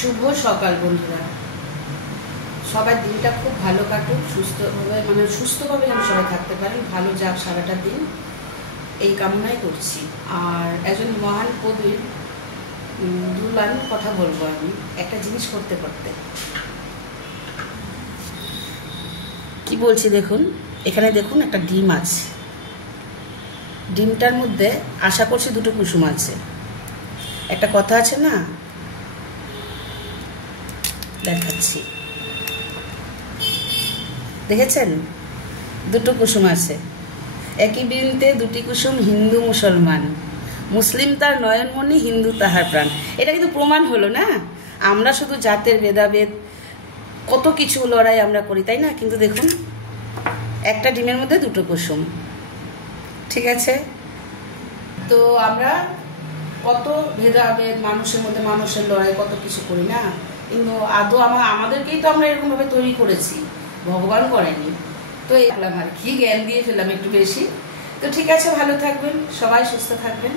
শুভ সকাল বন্ধুরা, সবার দিনটা খুব ভালো কাটুক, সুস্থভাবে যেন সবাই থাকতে পারেন, ভালো যাক সারাটা দিন, এই কামনাই করছি। আর একজন মহান কবির দু লাইন কথা বলবো আমি একটা জিনিস করতে করতে। কি বলছি দেখুন, এখানে দেখুন একটা ডিম আছে, ডিমটার মধ্যে আশা করছি দুটো কুসুম আছে। একটা কথা আছে না, দেখাচ্ছি, দেখেছেন? দুটো কুসুম আছে, একই বৃন্তে দুটি কুসুম, হিন্দু মুসলমান, মুসলিম তার নয়নমণি, হিন্দু তাহার প্রাণ। এটা কিন্তু প্রমাণ হলো না? আমরা শুধু জাতের ভেদাভেদ কত কিছু লড়াই আমরা করি, তাই না? কিন্তু দেখুন, একটা ডিমের মধ্যে দুটো কুসুম, ঠিক আছে? তো আমরা কত ভেদাভেদ, মানুষের মধ্যে মানুষের লড়াই, কত কিছু করি না? কিন্তু আদৌ আমাদেরকেই তো আমরা এরকমভাবে তৈরি করেছি, ভগবান করেনি। তো এই আর কি জ্ঞান দিয়ে ফেললাম একটু বেশি। তো ঠিক আছে, ভালো থাকবেন সবাই, সুস্থ থাকবেন।